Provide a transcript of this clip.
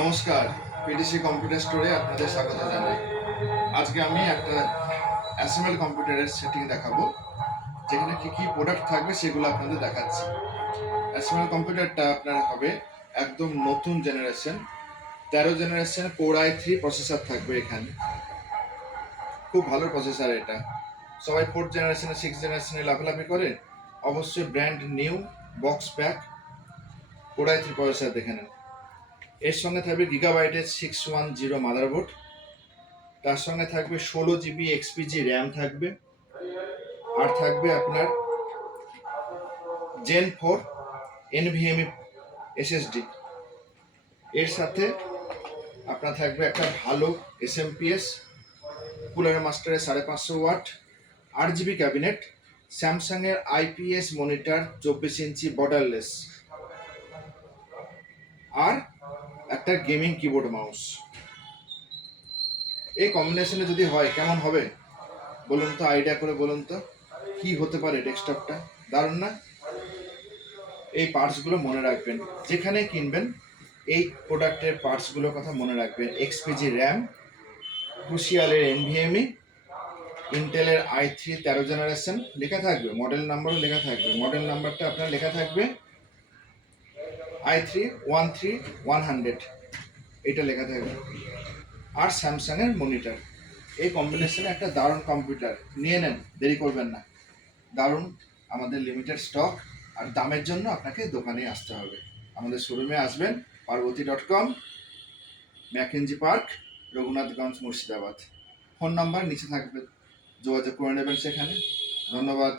নমস্কার, PDC computer স্টোরে আপনাদের স্বাগত জানাই। আজকে আমি একটা অ্যাসেম্বল কম্পিউটারের সেটিং দেখাবো, যেখানে কি কি প্রোডাক্ট থাকবে সেগুলো আপনাদের দেখাচ্ছি। অ্যাসেম্বল কম্পিউটারটা আপনার হবে একদম নতুন generation, 13 generation core i3 processor থাকবে এখানে। খুব ভালো প্রসেসর এটা। সবাই 4th জেনারেশনে 6th জেনারেশনে লাফালাফি করে, অবশ্যই brand new box pack core i3 processor দেখে নেন। এর সঙ্গে থাকবে গিগাবাইটের 610 মাদারবোর্ড, তার সঙ্গে থাকবে 16 GB এক্সপিজি র্যাম থাকবে, আর থাকবে আপনার Gen 4 NVMe SSD। এর সাথে আপনার থাকবে একটা ভালো SMPS কুলার মাস্টারের 550 ওয়াট, 8 GB ক্যাবিনেট, স্যামসাংয়ের IPS মনিটর 24 ইঞ্চি বর্ডারলেস, আর একটা গেমিং কিবোর্ড মাউস। এই কম্বিনেশনে যদি হয় কেমন হবে বলুন তো, আইডিয়া করে বলুন তো কি হতে পারে ডেস্কটপটা। দারুণ না? এই পার্টসগুলো মনে রাখবেন, যেখানে কিনবেন এই প্রোডাক্টের পার্টসগুলোর কথা মনে রাখবেন। এক্সপিজি র্যাম, ক্রুশিয়ালের NVMe, ইন্টেলের i3 13 জেনারেশন লেখা থাকবে, মডেল নাম্বারও লেখা থাকবে। মডেল নাম্বারটা আপনার লেখা থাকবে i3 13100, এটা লেখা থাকবে। আর স্যামসাংয়ের মনিটর। এই কম্বিনেশনে একটা দারুণ কম্পিউটার নিয়ে নেন, দেরি করবেন না। দারুণ, আমাদের লিমিটেড স্টক, আর দামের জন্য আপনাকে দোকানে আসতে হবে। আমাদের শোরুমে আসবেন, parvati.com, Mackenzie Park, Raghunathganj, Murshidabad. Phone number নিচে থাকবে, যোগাযোগ করে নেবেন সেখানে। ধন্যবাদ।